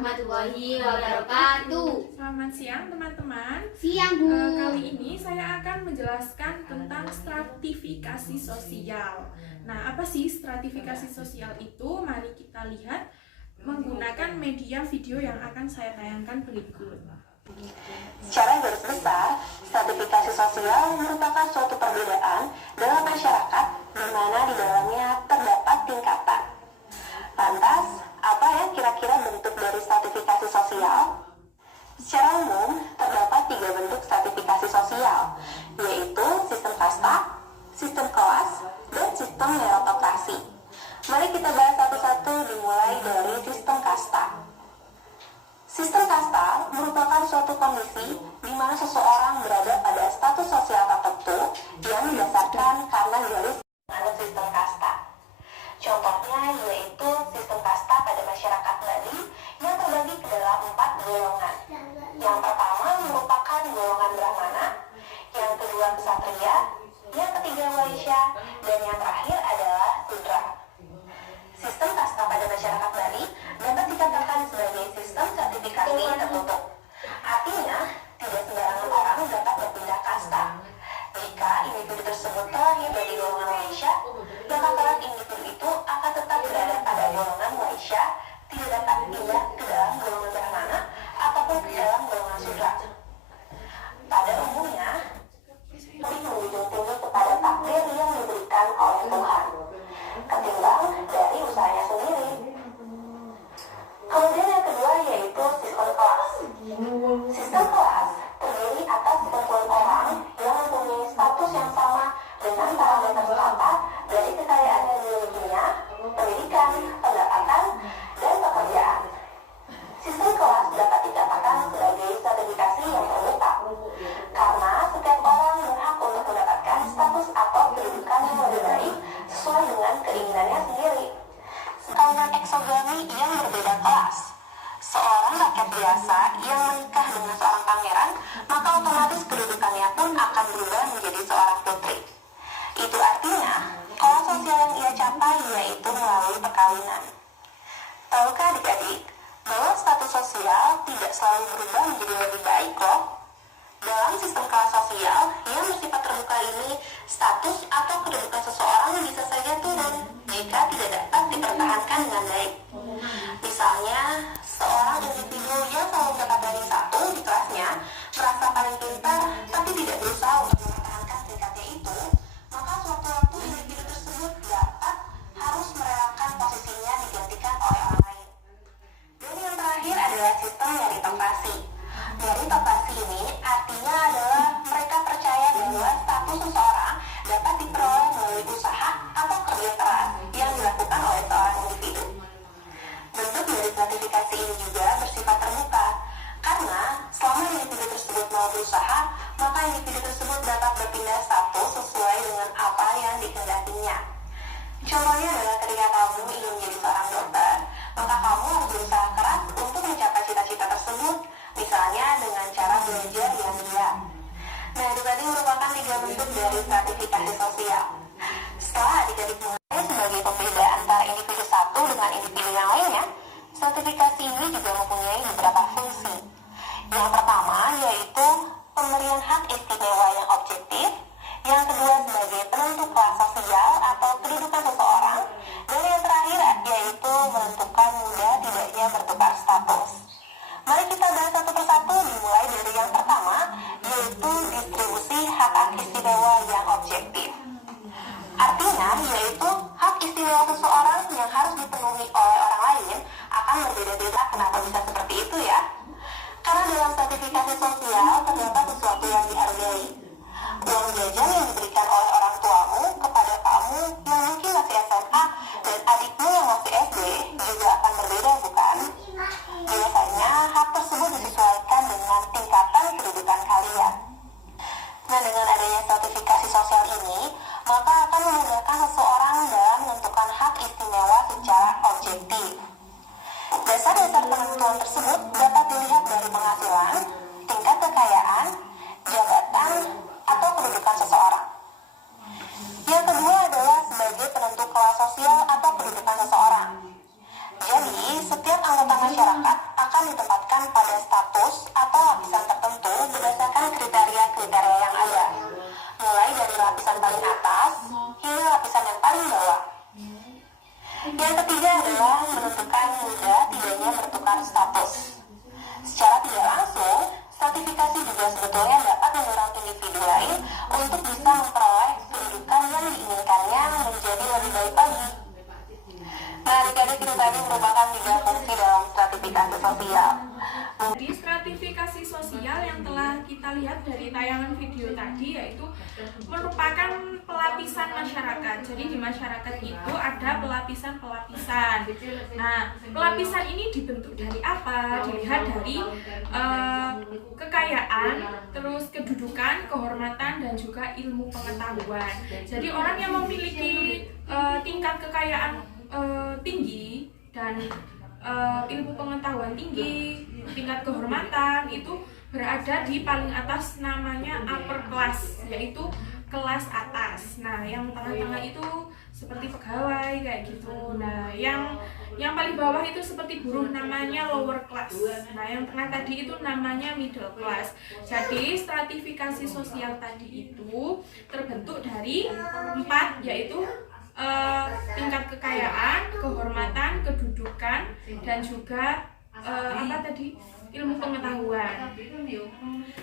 warahmatullahi wabarakatuh. Selamat siang teman-teman. Siang Bu. Kali ini saya akan menjelaskan tentang stratifikasi sosial. Nah, apa sih stratifikasi sosial itu? Mari kita lihat menggunakan media video yang akan saya tayangkan berikut. Secara garis besar, stratifikasi sosial merupakan suatu perbedaan dalam masyarakat di mana di dalamnya terdapat tingkatan. Lantas, apa ya kira-kira bentuk dari stratifikasi sosial? Secara umum, terdapat 3 bentuk stratifikasi sosial, yaitu sistem kasta, sistem kelas, dan sistem meritokrasi. Mari kita bahas satu-satu dimulai dari sistem kasta. Sistem kasta merupakan suatu kondisi di mana seseorang berada pada status sosial tertentu yang didasarkan karena garis menganut sistem kasta. Contohnya yaitu sistem kasta pada masyarakat Bali yang terbagi ke dalam 4 golongan. Yang pertama merupakan golongan Brahmana, yang kedua Ksatria, yang ketiga Waisya, dan yang terakhir adalah Sudra. Sistem kasta pada masyarakat Bali dapat dikatakan sebagai sistem sertifikasi tertutup. Artinya, tidak sembarangan orang dapat berpindah kasta. Jika individu tersebut terlahir dari golongan Waisya, maka kelak individu itu akan tetap berada pada golongan Waisya, tidak dapat pindah ke dalam golongan Brahmana ataupun ke dalam golongan Sudra. Pada umumnya, lebih menjunjung tinggi kepada takdir yang diberikan oleh Tuhan ketimbang dari usahanya sendiri. Kemudian yang kedua yaitu sistem kelas. Sistem kelas terdiri atas kumpulan orang yang mempunyai status yang sama dengan parameter standar dari kekayaan yang dimilikinya, pendidikan, pendapatan, dan pekerjaan. Sistem kelas dapat dikatakan sebagai stratifikasi yang terbuka, karena setiap orang berhak untuk mendapatkan status atau kedudukan yang lebih baik sesuai dengan keinginannya sendiri. Kalangan eksogami yang berbeda kelas. Seorang rakyat biasa yang menikah dengan seorang pangeran, maka otomatis kedudukannya pun akan berubah menjadi seorang putri. Itu artinya, kelas sosial yang ia capai yaitu melalui perkawinan. Tahukah adik-adik, bahwa status sosial tidak selalu berubah menjadi lebih baik loh? Dalam sistem kelas sosial yang bersifat terbuka ini, status atau kedudukan seseorang bisa saja turun jika tidak dapat dipertahankan dengan baik. Misalnya, seorang individu yang selalu mendapat ranking 1 di kelasnya merasa paling pintar tapi tidak berusaha untuk mempertahankan tingkatnya itu, maka suatu waktu individu tersebut dapat harus merelakan posisinya digantikan oleh orang lain. Dan yang terakhir adalah sistem meritokrasi. Meritokrasi ini artinya adalah mereka percaya bahwa status seseorang dapat diperoleh melalui usaha atau kerja keras yang dilakukan oleh seorang individu. Bentuk dari stratifikasi ini juga bersifat terbuka, karena selama individu tersebut mau berusaha, maka individu tersebut dapat berpindah status sesuai dengan apa yang dikehendakinya. Contohnya adalah ketika kamu ingin menjadi seorang dokter, maka kamu harus berusaha keras untuk mencapai cita-cita tersebut, misalnya dengan cara belajar yang giat. Nah, itu tadi merupakan 3 bentuk dari stratifikasi sosial. Setelah adik-adik mengenai sebagai pembeda antara individu satu dengan individu yang lainnya, stratifikasi ini juga mempunyai beberapa fungsi. Yang pertama yaitu pemberian hak istimewa yang objektif, yang kedua sebagai penentu kelas sosial atau kedudukan seseorang, dan yang terakhir yaitu menentukan mudah tidaknya bertukar status. Mari kita bahas satu persatu dimulai dari yang pertama, yaitu distribusi hak istimewa yang objektif. Artinya yaitu hak istimewa seseorang yang harus dipenuhi oleh orang lain akan berbeda-beda. Kenapa bisa seperti itu ya? Karena dalam sertifikasi sosial terdapat sesuatu yang dihargai. Uang jajan yang diberikan oleh orang tuamu kepada kamu yang mungkin masih SMA dan adikmu yang masih SD juga akan berbeda, bukan? Biasanya hak tersebut disesuaikan dengan tingkatan kedudukan kalian. Nah, dengan adanya stratifikasi sosial ini, maka akan memudahkan seseorang dalam menentukan hak istimewa secara objektif. Dasar-dasar penentuan tersebut dapat dilihat dari penghasilan, tingkat kekayaan, jabatan, atau kedudukan seseorang. Yang kedua adalah sebagai penentu kelas sosial atau kedudukan seseorang. Jadi, setiap anggota masyarakat akan sosial. Jadi stratifikasi sosial yang telah kita lihat dari tayangan video tadi yaitu merupakan pelapisan masyarakat. Jadi di masyarakat itu ada pelapisan-pelapisan. Nah, pelapisan ini dibentuk dari apa? Dilihat dari kekayaan, terus kedudukan, kehormatan, dan juga ilmu pengetahuan. Jadi orang yang memiliki tingkat kekayaan tinggi dan ilmu pengetahuan tinggi, tingkat kehormatan itu berada di paling atas, namanya upper class, yaitu kelas atas. Nah, yang tengah-tengah itu seperti pegawai kayak gitu. Nah, yang paling bawah itu seperti buruh, namanya lower class. Nah, yang tengah tadi itu namanya middle class. Jadi stratifikasi sosial tadi itu terbentuk dari 4, yaitu tingkat kekayaan, kehormatan, kedudukan, dan juga ilmu pengetahuan.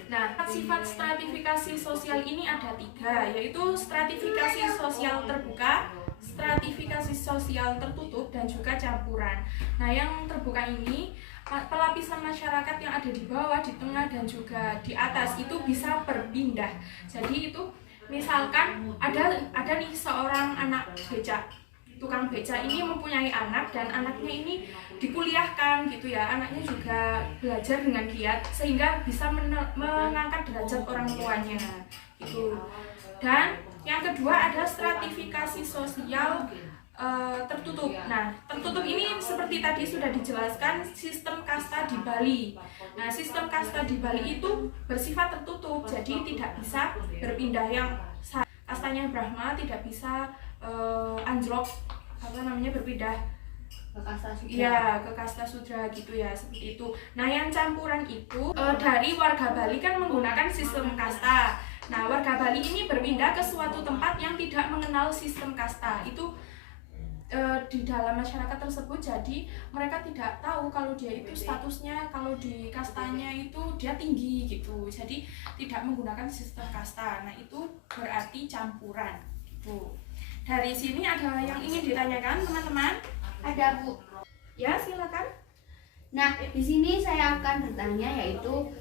Nah, sifat stratifikasi sosial ini ada 3, yaitu stratifikasi sosial terbuka, stratifikasi sosial tertutup, dan juga campuran. Nah, yang terbuka ini pelapisan masyarakat yang ada di bawah, di tengah, dan juga di atas itu bisa berpindah. Jadi itu misalkan ada nih seorang anak becak, tukang becak ini mempunyai anak dan anaknya ini dikuliahkan gitu ya, anaknya juga belajar dengan giat sehingga bisa mengangkat derajat orang tuanya gitu. Dan yang kedua ada stratifikasi sosial tertutup. Nah, tertutup ini seperti tadi sudah dijelaskan sistem kasta di Bali. Nah, sistem kasta di Bali itu bersifat tertutup, jadi tidak bisa berpindah. Yang kastanya Brahma tidak bisa anjlok, berpindah ke kasta sudra. Iya, ke kasta sudra gitu ya, seperti itu. Nah, yang campuran itu dari warga Bali kan menggunakan sistem kasta. Nah, warga Bali ini berpindah ke suatu tempat yang tidak mengenal sistem kasta. Itu di dalam masyarakat tersebut, jadi mereka tidak tahu kalau dia itu statusnya, kalau di kastanya itu dia tinggi gitu, jadi tidak menggunakan sistem kasta. Nah, itu berarti campuran gitu. Dari sini ada yang ingin ditanyakan teman-teman? Ada, Bu. Ya, silakan. Nah, di sini saya akan bertanya, yaitu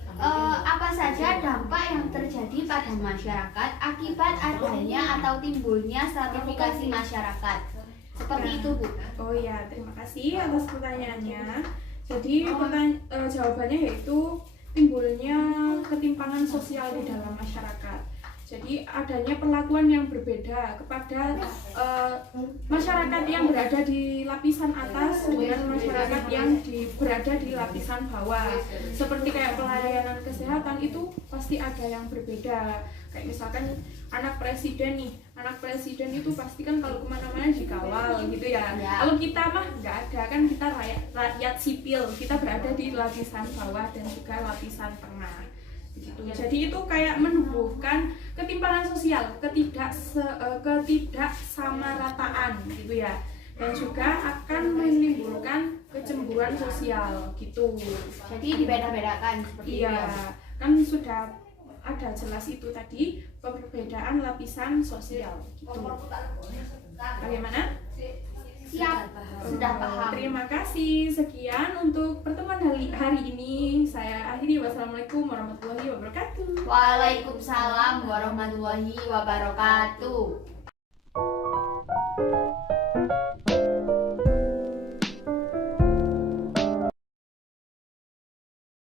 apa saja dampak yang terjadi pada masyarakat akibat adanya atau timbulnya stratifikasi masyarakat. Seperti itu, Bu. Oh ya, terima kasih atas pertanyaannya. Jadi jawabannya yaitu timbulnya ketimpangan sosial di dalam masyarakat. Jadi adanya perlakuan yang berbeda kepada masyarakat yang berada di lapisan atas dengan masyarakat yang berada di lapisan bawah. Seperti kayak pelayanan kesehatan itu pasti ada yang berbeda. Kayak misalkan anak presiden itu pasti kan kalau kemana-mana dikawal gitu ya. Kalau kita mah nggak ada, kan kita rakyat sipil, kita berada di lapisan bawah dan juga lapisan tengah. Gitu. Jadi itu kayak menumbuhkan ketimpangan sosial, ketidaksamarataan gitu ya, dan juga akan menimbulkan kecemburuan sosial gitu. Jadi dibeda-bedakan seperti itu. Iya, kan sudah ada jelas itu tadi perbedaan lapisan sosial gitu. Bagaimana? Siap, sudah paham. Terima kasih. Sekian untuk pertemuan hari ini. Saya akhiri. Wassalamualaikum warahmatullahi wabarakatuh. Waalaikumsalam warahmatullahi wabarakatuh.